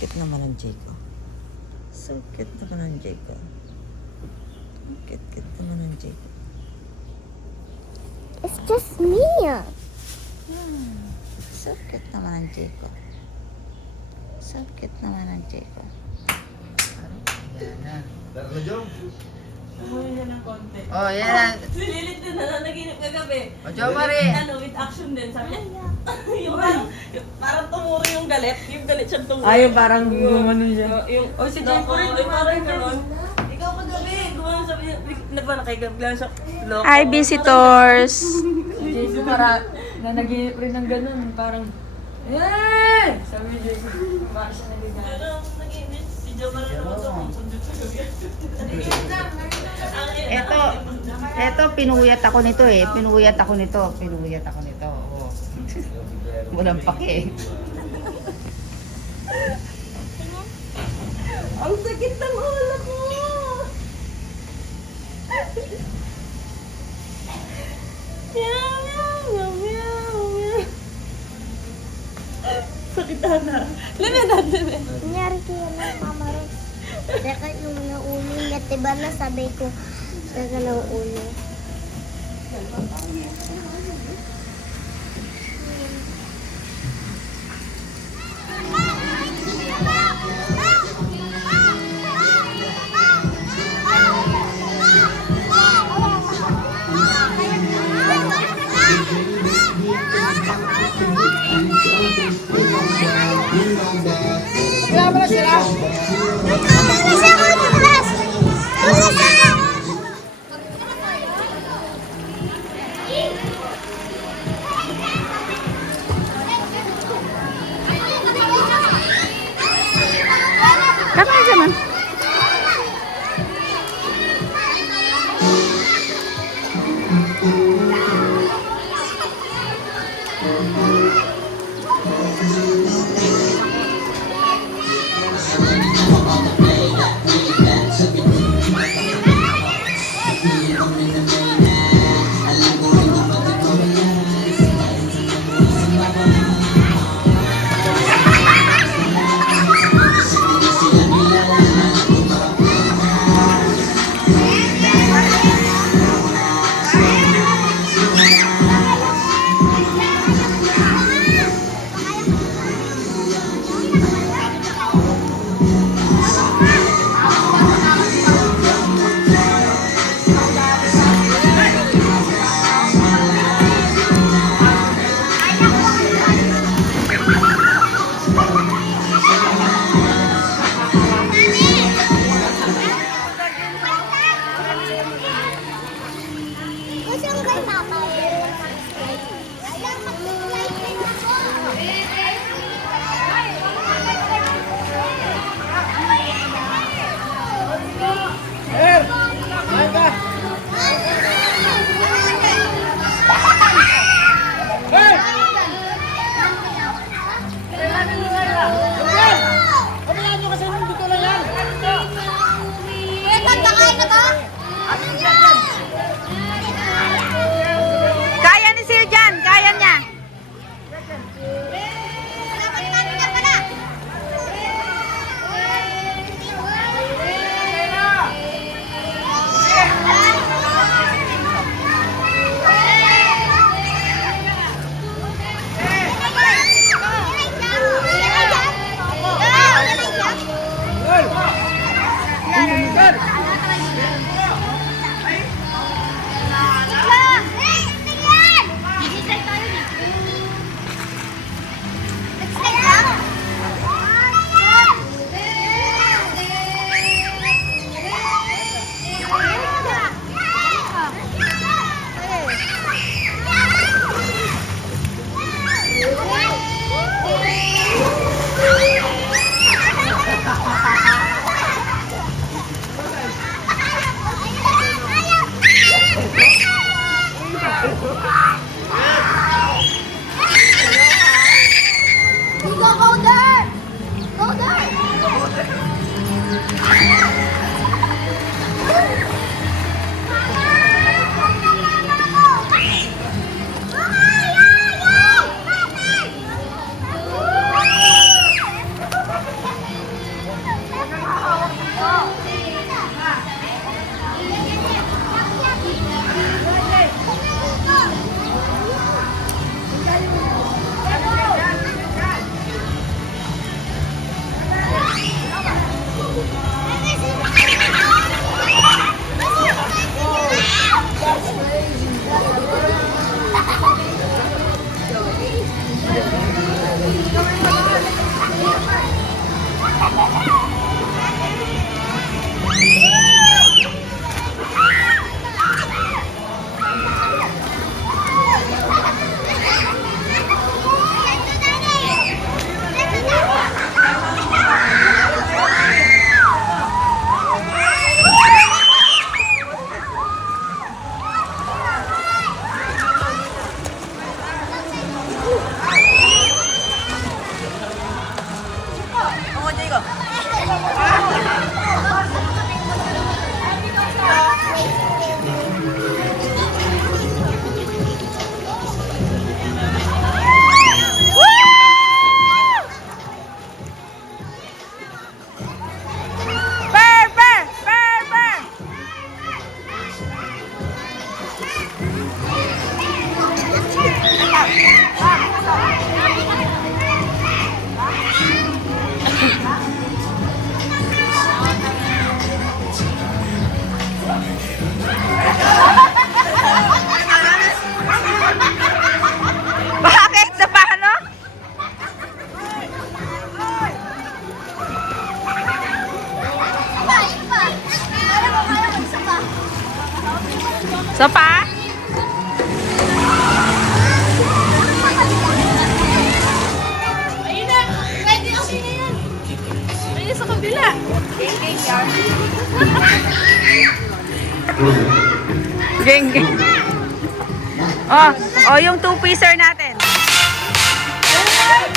cute naman ang Jayco. So cute naman ang Jayco. Cute naman ang Jayco. It's just me. So cute naman ang Jayco. So cute naman ang Jayco. Yan na. Umuwi na ng konti. Oh, yan na. Nililit din na naginip kagabi. O, Jo Marie. With action din. Sabi niya, parang tumuro yung galit. Yung galit siyang tumuro. Yung parang gumano siya. Si Jeffrey, parang gano'n. Ikaw kagabi, gumano sabi niya, nagpana kay Gablan sa loko. Hi, visitors! Si Jason para nanaginip rin ng ganun. Parang, eh! Sabi ni Jason, bakit siya nagiging. Pero naginip, si Jo Marie naman sa sundot sa gabi. Eto, pinuyat ako nito eh. Pinuyat ako nito. Oh. Walang pake. Ang sakit ng ulo ko! Meow, meow, meow, meow, meow. Sakit na. Leme natin eh. Nangyari kaya ng Mama Rose. Teka yung naulo niya. Diba nasabi ko, teka naulo. So pa? Ayun na! Pwede, okay na yan. Ayun sa kabila. Geng, geng. Oh, oh, yung two-piecer natin.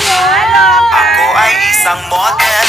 Hello, Ako ay isang model